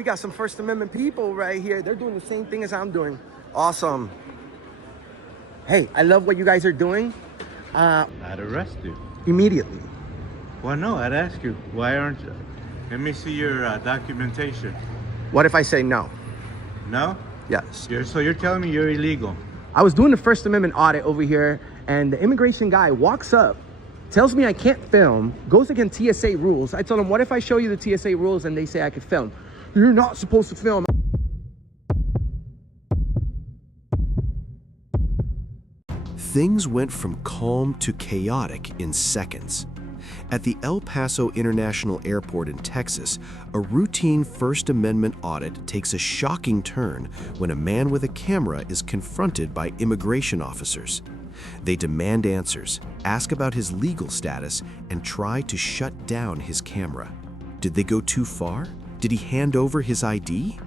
we got some First Amendment people right here. They're doing the same thing as I'm doing. Awesome. Hey, I love what you guys are doing. I'd arrest you. Immediately. Well, no, I'd ask you, why aren't you? Let me see your documentation. What if I say no? No? Yes. So you're telling me you're illegal? I was doing the First Amendment audit over here, and the immigration guy walks up, tells me I can't film, goes against TSA rules. I told him, what if I show you the TSA rules and they say I could film? You're not supposed to film. Things went from calm to chaotic in seconds. At the El Paso International Airport in Texas, a routine First Amendment audit takes a shocking turn when a man with a camera is confronted by immigration officers. They demand answers, ask about his legal status, and try to shut down his camera. Did they go too far? Did he hand over his ID?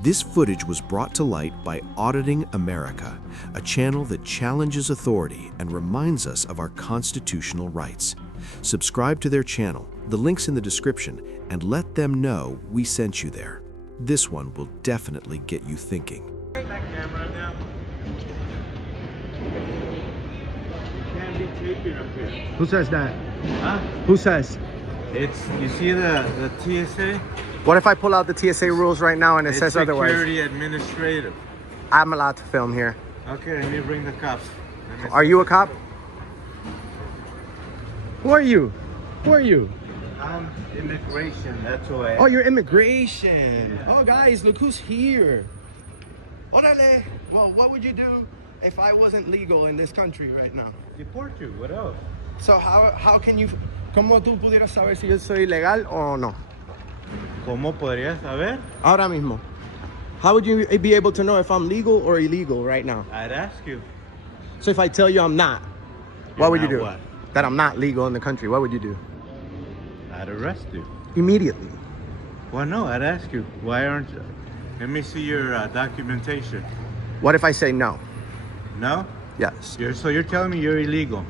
This footage was brought to light by Auditing America, a channel that challenges authority and reminds us of our constitutional rights. Subscribe to their channel, the link's in the description, and let them know we sent you there. This one will definitely get you thinking. That camera now. You can't be taping up here. Who says that? Huh? Who says? You see the TSA? What if I pull out the TSA rules right now and it says otherwise? Security administrative. I'm allowed to film here. Okay, let me bring the cops. Are you a cop? Who are you? Who are you? I'm immigration, that's why. Oh, you're immigration. Oh, guys, look who's here. Orale. Well, what would you do if I wasn't legal in this country right now? Deport you, what else? So how can you, cómo tú pudieras saber si yo soy legal o no? ¿Cómo podrías saber? Ahora mismo. How would you be able to know if I'm legal or illegal right now? I'd ask you. So if I tell you I'm not, what would you do? What? That I'm not legal in the country, what would you do? I'd arrest you. Immediately. Well, no, I'd ask you, why aren't you? Let me see your documentation. What if I say no? No? Yes. So you're telling me you're illegal?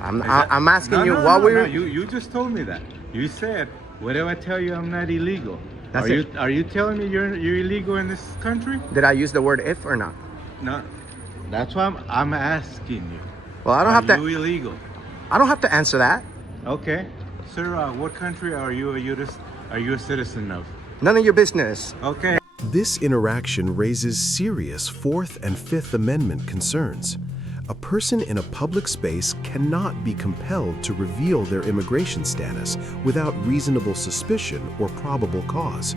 I'm asking you what No, you just told me that. You said, what if I tell you I'm not illegal? That's Are you telling me you're illegal in this country? Did I use the word if or not? No. That's why I'm asking you. Well, I don't have Are to. you illegal? I don't have to answer that. Okay. Sir, what country are you a citizen of? None of your business. Okay. This interaction raises serious Fourth and Fifth Amendment concerns. A person in a public space cannot be compelled to reveal their immigration status without reasonable suspicion or probable cause.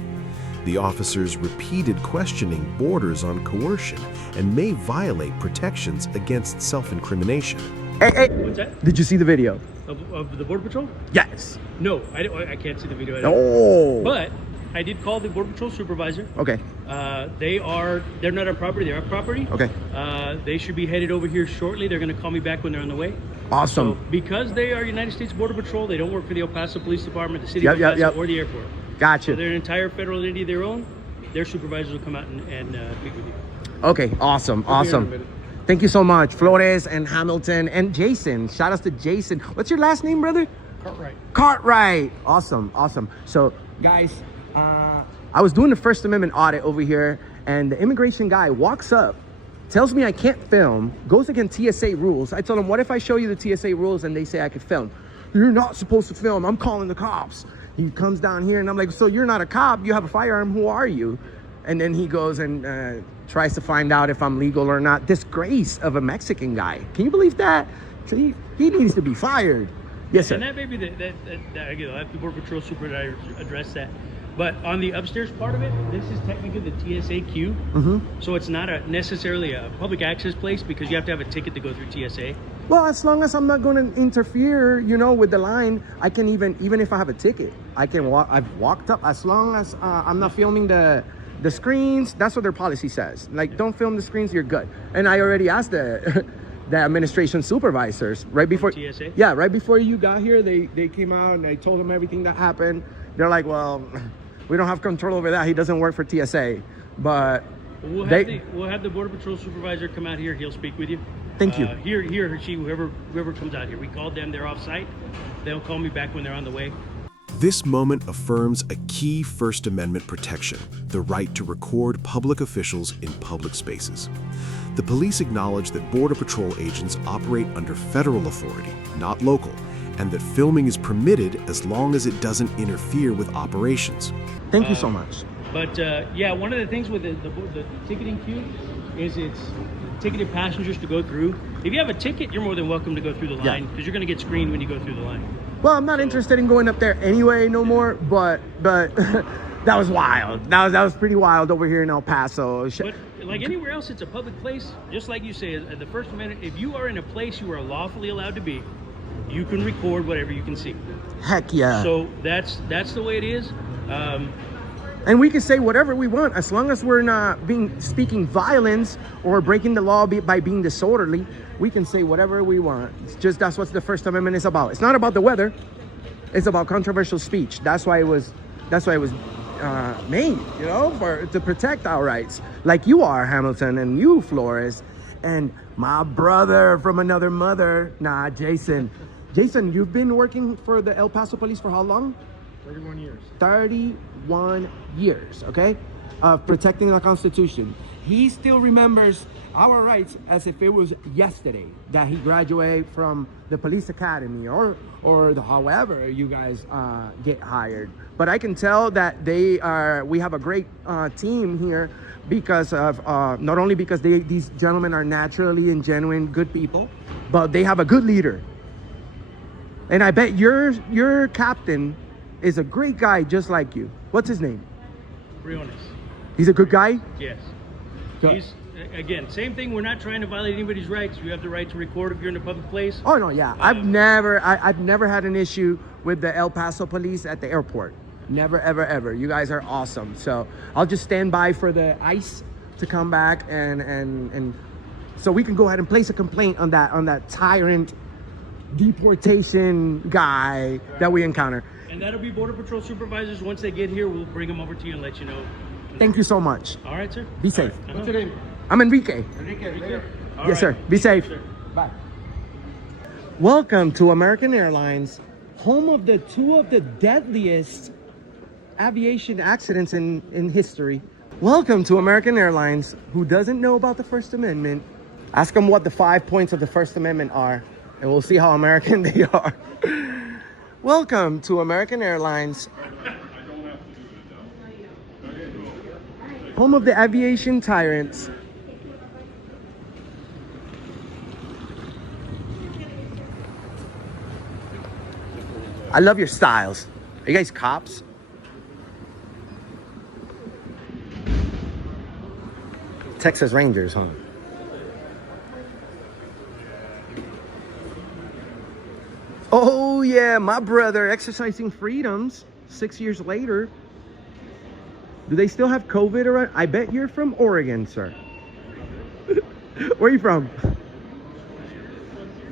The officer's repeated questioning borders on coercion and may violate protections against self-incrimination. Hey, What's that? did you see the video? Of the Border Patrol? Yes. No, I can't see the video. Oh. But I did call the Border Patrol supervisor. Okay. They're not our property, they're our property. Okay. They should be headed over here shortly. They're going to call me back when they're on the way. Awesome. So, because they are United States Border Patrol, they don't work for the El Paso Police Department, the city of El Paso, or the airport. Gotcha. So they're an entire federal entity of their own. Their supervisors will come out and meet with you. Okay, awesome, awesome. Thank you so much, Flores and Hamilton and Jason. Shout outs to Jason. What's your last name, brother? Cartwright. Cartwright. Awesome, awesome. So, guys, I was doing the First Amendment audit over here, and the immigration guy walks up, tells me I can't film, goes against TSA rules. I told him, what if I show you the TSA rules and they say I could film? You're not supposed to film. I'm calling the cops. He comes down here, and I'm like, so you're not a cop. You have a firearm. Who are you? And then he goes and tries to find out if I'm legal or not. Disgrace of a Mexican guy. Can you believe that? He needs to be fired. Yes, sir. And that may be I'll have the Border Patrol supervisor address that. But on the upstairs part of it, this is technically the TSA queue. So it's not necessarily a public access place because you have to have a ticket to go through TSA. Well, as long as I'm not going to interfere, with the line, I can even if I have a ticket, I can walk. I've walked up as long as I'm not filming the screens. That's what their policy says. Like, don't film the screens, you're good. And I already asked the administration supervisors right before TSA? Yeah, right before you got here, they came out and I told them everything that happened. They're like, well, we don't have control over that. He doesn't work for TSA. But we'll have the Border Patrol supervisor come out here. He'll speak with you. Thank you. He or she, whoever comes out here. We called them. They're off site. They'll call me back when they're on the way. This moment affirms a key First Amendment protection, the right to record public officials in public spaces. The police acknowledge that Border Patrol agents operate under federal authority, not local, and that filming is permitted as long as it doesn't interfere with operations. Thank you so much. But yeah, one of the things with the ticketing queue is it's ticketed passengers to go through. If you have a ticket, you're more than welcome to go through the line because you're going to get screened when you go through the line. Well, I'm not interested in going up there anyway no more, but that was wild. That was pretty wild over here in El Paso. But like anywhere else, it's a public place. Just like you say, the First Amendment, if you are in a place you are lawfully allowed to be, you can record whatever you can see. Heck yeah. So that's the way it is. And we can say whatever we want as long as we're not speaking violence or breaking the law by being disorderly. We can say whatever we want. It's just that's what the First Amendment is about. It's not about the weather. It's about controversial speech. That's why it was made, you know, to protect our rights, like you are, Hamilton, and you, Flores, and my brother from another mother, Jason. Jason, you've been working for the El Paso Police for how long? 31 years. 31 years, okay, of protecting the Constitution. He still remembers our rights as if it was yesterday that he graduated from the police academy or however you guys get hired. But I can tell that we have a great team here because of not only because these gentlemen are naturally and genuine good people, but they have a good leader. And I bet your captain is a great guy just like you. What's his name? Briones. He's a good guy? Yes. Good. He's, again, same thing. We're not trying to violate anybody's rights. You have the right to record if you're in a public place. Oh no, yeah. I've never had an issue with the El Paso police at the airport. Never, ever, ever. You guys are awesome. So I'll just stand by for the ICE to come back and so we can go ahead and place a complaint on that tyrant deportation guy that we encounter. And that'll be Border Patrol supervisors. Once they get here, we'll bring them over to you and let you know. Thank you so much. All right, sir. Be safe. Right. What's your name? I'm Enrique. Enrique. All Yes, sir. Be safe. Sir. Bye. Welcome to American Airlines, home of two of the deadliest aviation accidents in history. Welcome to American Airlines. Who doesn't know about the First Amendment? Ask them what the 5 points of the First Amendment are, and we'll see how American they are. Welcome to American Airlines, home of the aviation tyrants. I love your styles. Are you guys cops? Texas Rangers, huh? Oh yeah, my brother exercising freedoms 6 years later. Do they still have COVID around? I bet you're from Oregon, sir. Where are you from?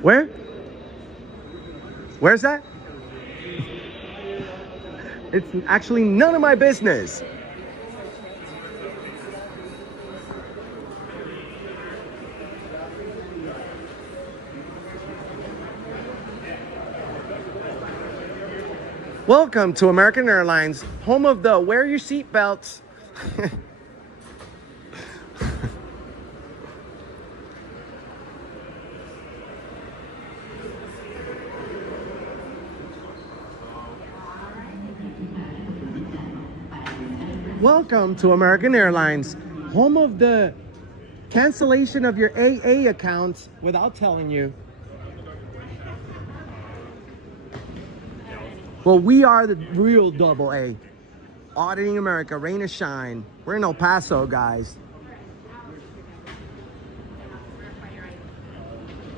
Where? Where's that? It's actually none of my business. Welcome to American Airlines, home of the wear your seatbelts. Welcome to American Airlines, home of the cancellation of your AA accounts without telling you. Well, we are the real double A. Auditing America, rain or shine. We're in El Paso, guys.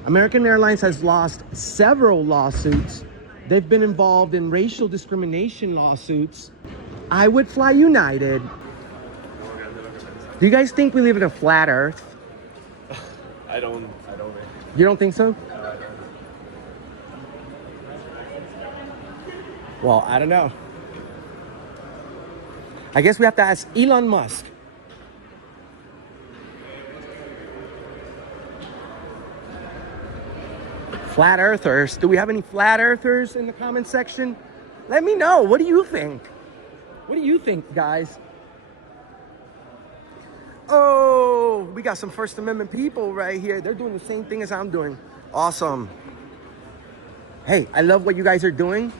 American Airlines has lost several lawsuits. They've been involved in racial discrimination lawsuits. I would fly United. Do you guys think we live in a flat earth? I don't. You don't think so? Well, I don't know. I guess we have to ask Elon Musk. Flat earthers. Do we have any flat earthers in the comment section? Let me know. What do you think? What do you think, guys? Oh, we got some First Amendment people right here. They're doing the same thing as I'm doing. Awesome. Hey, I love what you guys are doing.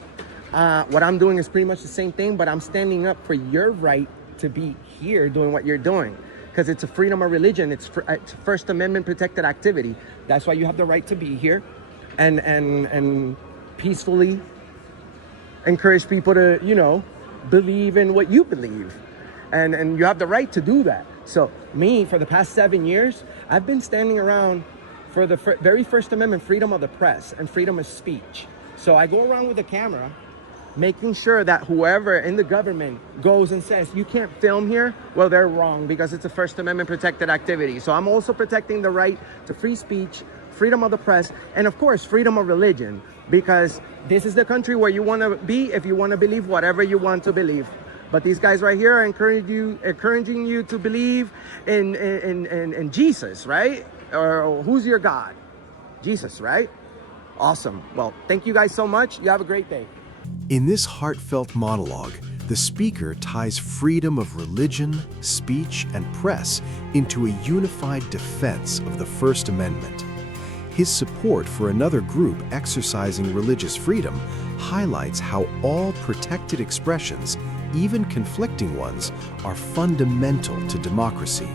What I'm doing is pretty much the same thing, but I'm standing up for your right to be here doing what you're doing. Because it's a freedom of religion. It's First Amendment protected activity. That's why you have the right to be here and peacefully encourage people to, you know, believe in what you believe. And you have the right to do that. So me, for the past 7 years, I've been standing around for the very First Amendment, freedom of the press and freedom of speech. So I go around with a camera, making sure that whoever in the government goes and says, you can't film here, well, they're wrong, because it's a First Amendment protected activity. So I'm also protecting the right to free speech, freedom of the press, and of course, freedom of religion, because this is the country where you want to be if you want to believe whatever you want to believe. But these guys right here are encouraging you to believe in Jesus, right? Or who's your God? Jesus, right? Awesome. Well, thank you guys so much. You have a great day. In this heartfelt monologue, the speaker ties freedom of religion, speech, and press into a unified defense of the First Amendment. His support for another group exercising religious freedom highlights how all protected expressions, even conflicting ones, are fundamental to democracy.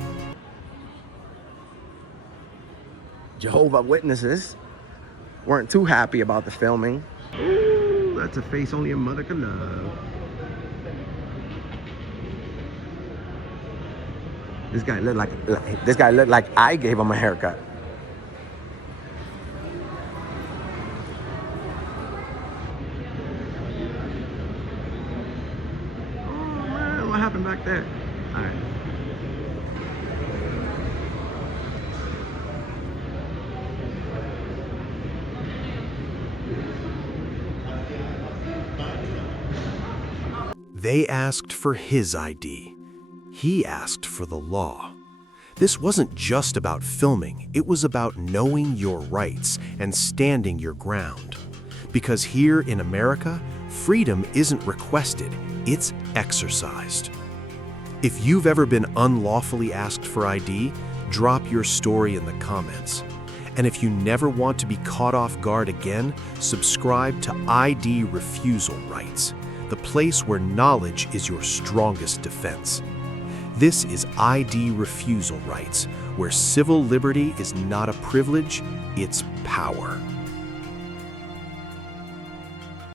Jehovah's Witnesses weren't too happy about the filming. Ooh, that's a face only a mother could love. This guy looked like I gave him a haircut. Oh man, what happened back there? All right. They asked for his ID. He asked for the law. This wasn't just about filming, it was about knowing your rights and standing your ground. Because here in America, freedom isn't requested, it's exercised. If you've ever been unlawfully asked for ID, drop your story in the comments. And if you never want to be caught off guard again, subscribe to ID Refusal Rights, the place where knowledge is your strongest defense. This is ID Refusal Rights, where civil liberty is not a privilege, it's power.